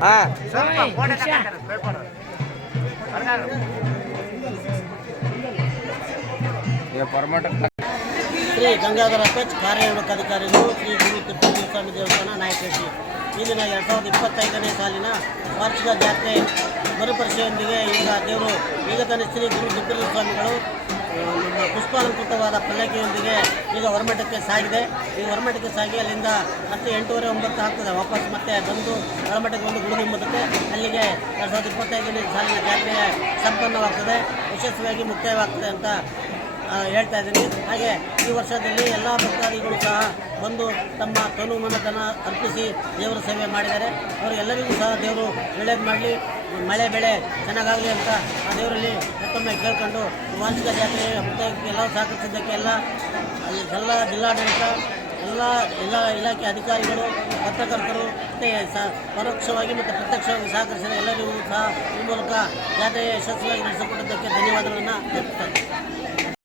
ಶ್ರೀ ಗಂಗಾಧರ ಪೆಚ್ ಕಾರ್ಯನಿರ್ವಾಹಕ ಅಧಿಕಾರಿಗಳು ಶ್ರೀ ಗುರು ತಿಪ್ಪೇಶ್ವರ ಸ್ವಾಮಿ ದೇವಸ್ಥಾನ ನಾಯಕೇಶಿ ಇಲ್ಲಿನ 2025ನೇ ಸಾಲಿನ ವಾರ್ಷಿಕ ಜಾತ್ರೆ ಮರುಪರಿಚಯದೊಂದಿಗೆ ಈಗ ದೇವರು ಈಗ ತಾನೇ ಶ್ರೀ ಗುರು ತಿಪ್ಪೇಶ್ವರ ಸ್ವಾಮಿಗಳು ನಮ್ಮ ಪುಷ್ಪಾಲಂಕೃತವಾದ ಪಲ್ಲಕ್ಕಿಯೊಂದಿಗೆ ಈಗ ಹೊರಮಠಕ್ಕೆ ಸಾಗಿದೆ. ಈ ಹೊರಮಠಕ್ಕೆ ಸಾಗಿ ಅಲ್ಲಿಂದ ಮತ್ತೆ 8:30 9 ಆಗ್ತದೆ. ವಾಪಸ್ ಮತ್ತೆ ಬಂದು ಹೊರಮಠಕ್ಕೆ ಒಂದು ಗುರುಗುಂಬದಕ್ಕೆ ಅಲ್ಲಿಗೆ 2025ನೇ ಸಾಲಿನ ಜಾತ್ರೆ ಸಂಪನ್ನವಾಗ್ತದೆ, ಯಶಸ್ವಿಯಾಗಿ ಮುಕ್ತಾಯವಾಗ್ತದೆ ಅಂತ ಹೇಳ್ತಾ ಇದ್ದೀನಿ. ಹಾಗೆ ಈ ವರ್ಷದಲ್ಲಿ ಎಲ್ಲ ಭಕ್ತಾದಿಗಳು ಸಹ ಬಂದು ತಮ್ಮ ತನು ಮನಧನ ಅರ್ಪಿಸಿ ದೇವರ ಸೇವೆ ಮಾಡಿದ್ದಾರೆ. ಅವರಿಗೆಲ್ಲರಿಗೂ ಸಹ ದೇವರು ಒಳ್ಳೇದು ಮಾಡಲಿ, ಮಳೆ ಬೆಳೆ ಚೆನ್ನಾಗಾಗಲಿ ಅಂತ ಆ ದೇವರಲ್ಲಿ ಮತ್ತೊಮ್ಮೆ ಕೇಳ್ಕೊಂಡು ವಾರ್ಷಿಕ ಜಾತ್ರೆ ಮುಕ್ತಾಯಕ್ಕೆ ಎಲ್ಲ ಸಹಕರಿಸಿದ್ದಕ್ಕೆ ಎಲ್ಲ ಜಿಲ್ಲಾಡಳಿತ ಎಲ್ಲ ಇಲಾಖೆ ಅಧಿಕಾರಿಗಳು, ಪತ್ರಕರ್ತರು ಮತ್ತು ಪರೋಕ್ಷವಾಗಿ ಮತ್ತು ಪ್ರತ್ಯಕ್ಷವಾಗಿ ಸಹಕರಿಸಿದ ಎಲ್ಲರಿಗೂ ಸಹ ಈ ಮೂಲಕ ಜಾತ್ರೆ ಯಶಸ್ವಿಯಾಗಿ ನಡೆಸಿಕೊಟ್ಟಿದ್ದಕ್ಕೆ ಧನ್ಯವಾದಗಳನ್ನು ಅರ್ಪಿಸ್ತಾರೆ.